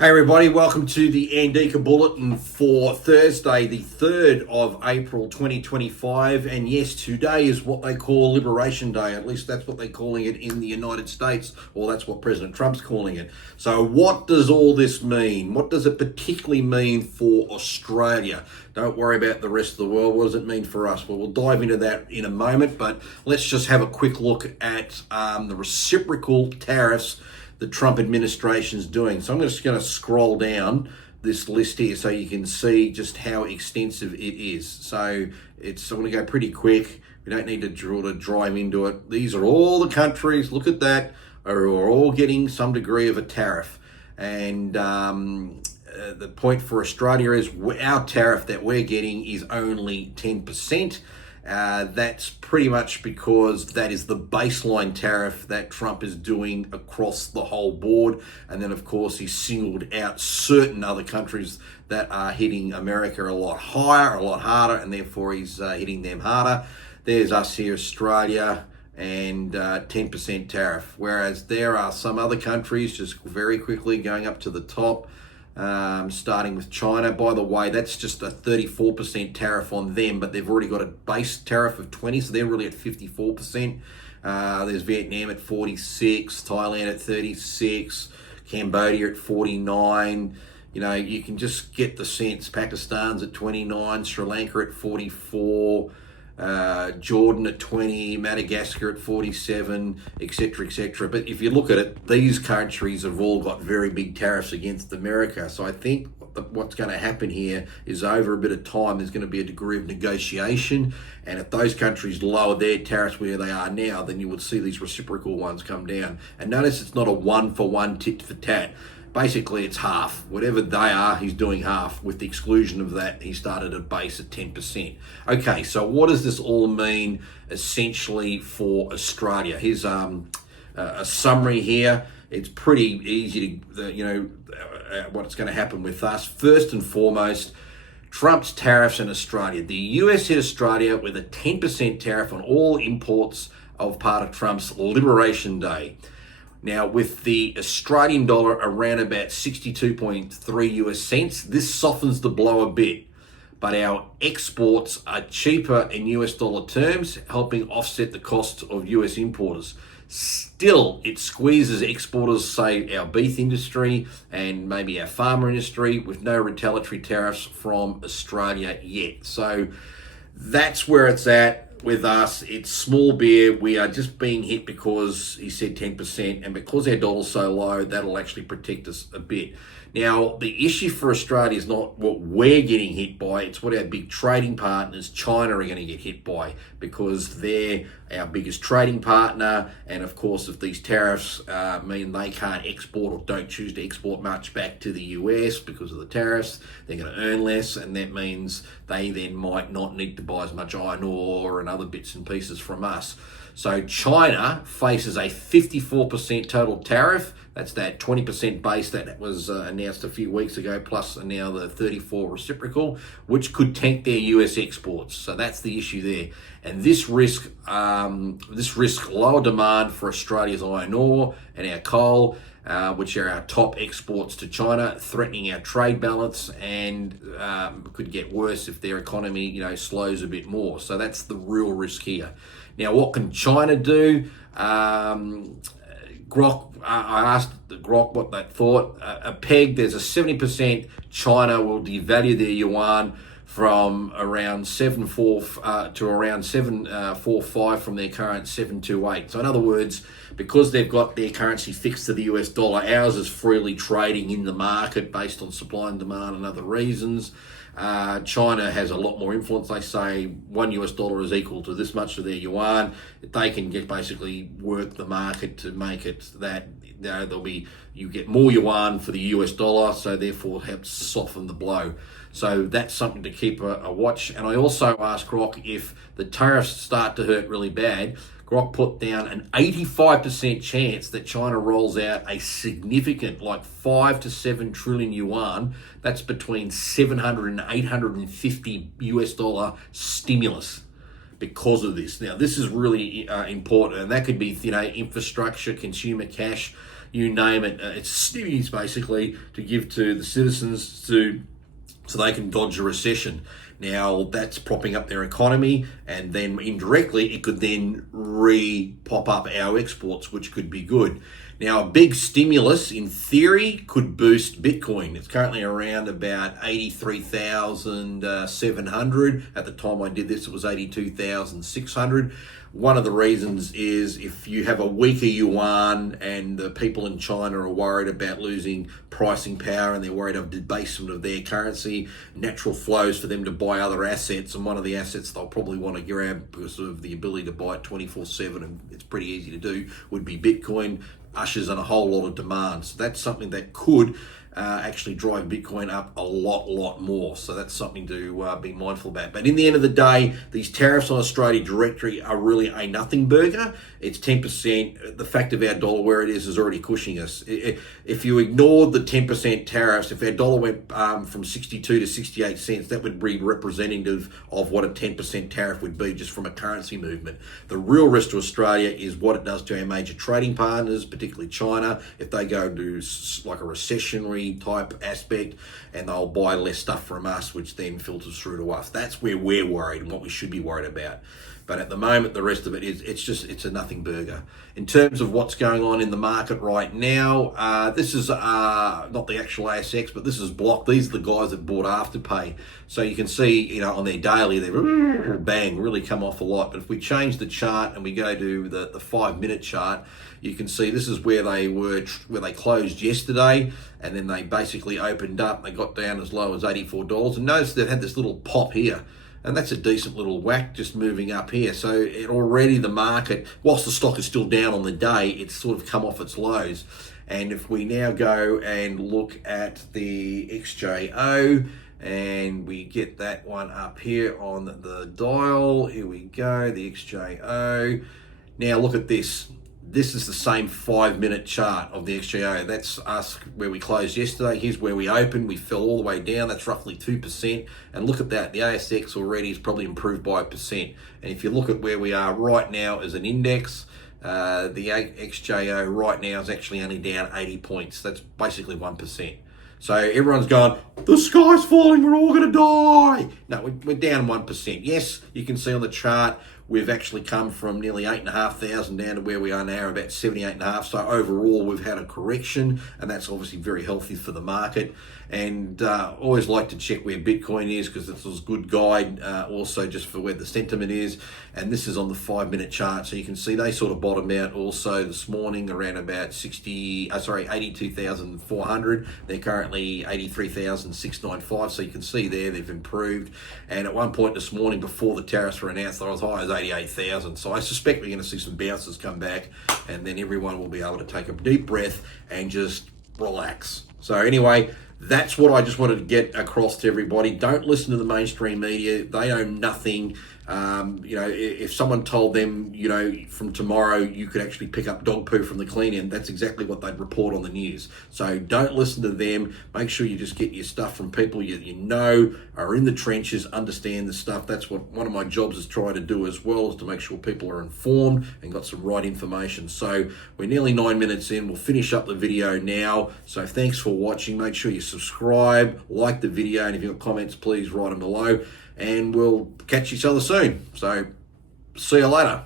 Hey everybody, welcome to the ANDIKA Bulletin for Thursday, the 3rd of April 2025. And yes, today is what they call Liberation Day. At least that's what they're calling it in the United States, or that's what President Trump's calling it. So what does all this mean? What does it particularly mean for Australia? Don't worry about the rest of the world. What does it mean for us? Well, we'll dive into that in a moment, but let's just have a quick look at the reciprocal tariffs the Trump administration is doing. So I'm just going to scroll down this list here so you can see just how extensive it is. So I'm going to go pretty quick. We don't need to drive into it. These are all the countries, look at that, are all getting some degree of a tariff. And the point for Australia is our tariff that we're getting is only 10%. That's pretty much because that is the baseline tariff that Trump is doing across the whole board. And then, of course, he singled out certain other countries that are hitting America a lot higher, a lot harder, and therefore he's hitting them harder. There's us here, Australia, and 10% tariff. Whereas there are some other countries, just very quickly going up to the top, starting with China. By the way, that's just a 34% tariff on them, but they've already got a base tariff of 20, so they're really at 54%. There's Vietnam at 46, Thailand at 36, Cambodia at 49. You know, you can just get the sense. Pakistan's at 29, Sri Lanka at 44, Jordan at 20, Madagascar at 47, etc., etc. But if you look at it, these countries have all got very big tariffs against America. So I think what's going to happen here is over a bit of time, there's going to be a degree of negotiation. And if those countries lower their tariffs where they are now, then you would see these reciprocal ones come down. And notice it's not a one-for-one, tit-for-tat. Basically, it's half. Whatever they are, he's doing half. With the exclusion of that, he started at base at 10%. Okay, so what does this all mean essentially for Australia? Here's a summary here. It's pretty easy to, what's going to happen with us. First and foremost, Trump's tariffs in Australia. The US hit Australia with a 10% tariff on all imports of part of Trump's Liberation Day. Now, with the Australian dollar around about 62.3 US cents, this softens the blow a bit. But our exports are cheaper in US dollar terms, helping offset the cost of US importers. Still, it squeezes exporters, say our beef industry and maybe our farmer industry, with no retaliatory tariffs from Australia yet. So that's where it's at. With us, it's small beer. We are just being hit because he said 10%, and because our dollar's so low, that'll actually protect us a bit. Now, the issue for Australia is not what we're getting hit by, it's what our big trading partners, China, are going to get hit by, because they're our biggest trading partner. And of course, if these tariffs mean they can't export or don't choose to export much back to the US because of the tariffs, they're going to earn less, and that means they then might not need to buy as much iron ore and other bits and pieces from us. So China faces a 54% total tariff. That's that 20% base that was announced a few weeks ago, plus now the 34 reciprocal, which could tank their US exports. So that's the issue there. And this risk lower demand for Australia's iron ore and our coal, which are our top exports to China, threatening our trade balance, and could get worse if their economy, slows a bit more. So that's the real risk here. Now, what can China do? Grok, I asked Grok what they thought. A peg, there's a 70% China will devalue their yuan from around 7.4 to around 7.45 from their current 7.28. So in other words, because they've got their currency fixed to the US dollar, ours is freely trading in the market based on supply and demand and other reasons. China has a lot more influence. They say $1 is equal to this much of their yuan. They can basically work the market to make it that you get more yuan for the US dollar, so therefore helps soften the blow. So that's something to keep a watch. And I also asked Grok, if the tariffs start to hurt really bad, Grok put down an 85% chance that China rolls out a significant, like 5 to 7 trillion yuan. That's between 700 and 850 US dollar stimulus because of this. Now, this is really important, and that could be, infrastructure, consumer cash, you name it. It's stimmies basically to give to the citizens so they can dodge a recession. Now that's propping up their economy, and then indirectly it could then pop up our exports, which could be good. Now, a big stimulus in theory could boost Bitcoin. It's currently around about 83,700. At the time I did this, it was 82,600. One of the reasons is if you have a weaker yuan and the people in China are worried about losing pricing power and they're worried of debasement of their currency, natural flows for them to buy other assets, and one of the assets they'll probably want to grab because of the ability to buy it 24/7, and it's pretty easy to do, would be Bitcoin. Ushers in a whole lot of demand. So that's something that could actually drive Bitcoin up a lot more. So that's something to be mindful about. But in the end of the day, these tariffs on Australia directly are really a nothing burger. It's 10%. The fact of our dollar where it is already cushioning us. If you ignored the 10% tariffs, if our dollar went from 62 to 68 cents, that would be representative of what a 10% tariff would be just from a currency movement. The real risk to Australia is what it does to our major trading partners, particularly China, if they go into like a recessionary type aspect and they'll buy less stuff from us, which then filters through to us. That's where we're worried and what we should be worried about. But at the moment, the rest of it is, it's a nothing burger. In terms of what's going on in the market right now, this is not the actual ASX, but this is Block. These are the guys that bought Afterpay. So you can see, on their daily, they've bang, really come off a lot. But if we change the chart and we go to the 5-minute chart, you can see this is where they were, where they closed yesterday, and then they basically opened up. They got down as low as $84, and notice they've had this little pop here. And that's a decent little whack just moving up here. So already the market, whilst the stock is still down on the day, it's sort of come off its lows. And if we now go and look at the XJO, and we get that one up here on the dial, here we go, the XJO. Now look at this. This is the same 5-minute chart of the XJO. That's us where we closed yesterday. Here's where we opened. We fell all the way down. That's roughly 2%. And look at that. The ASX already is probably improved by 1%. And if you look at where we are right now as an index, the XJO right now is actually only down 80 points. That's basically 1%. So everyone's going, the sky's falling, we're all going to die. No, we're down 1%. Yes, you can see on the chart, we've actually come from nearly 8,500 down to where we are now, about 78.5. So overall, we've had a correction, and that's obviously very healthy for the market. And always like to check where Bitcoin is, because it's a good guide also just for where the sentiment is. And this is on the 5-minute chart. So you can see they sort of bottomed out also this morning around about 82,400. They're currently 83,695. So you can see there they've improved. And at one point this morning, before the tariffs were announced, they're as high as 88,000. So I suspect we're going to see some bounces come back, and then everyone will be able to take a deep breath and just relax. So anyway, that's what I just wanted to get across to everybody. Don't listen to the mainstream media. They own nothing. If someone told them, from tomorrow you could actually pick up dog poo from the clean end, that's exactly what they'd report on the news. So don't listen to them. Make sure you just get your stuff from people you know are in the trenches, understand the stuff. That's what one of my jobs is trying to do as well, is to make sure people are informed and got some right information. So we're nearly 9 minutes in. We'll finish up the video now. So thanks for watching. Make sure you subscribe, like the video, and if you've got comments, please write them below. And we'll catch each other soon. So see you later.